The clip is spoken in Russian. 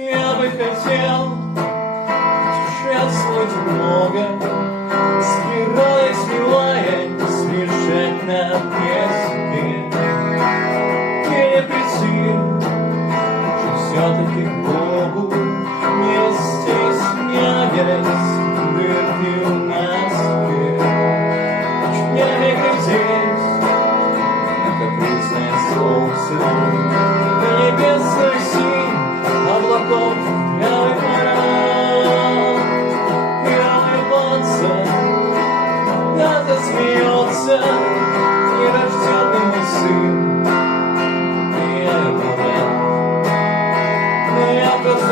Я бы хотел путешествовать много, с природой смелая, смешать на песке. И не прийти, что все-таки к Богу, не стесняясь дырки в носке. Чуть не глядеть на капризное солнце, на небесную синь облаков белый парад. И улыбаться, да засмеется нерожденный мой сын. И я его рад, но я просто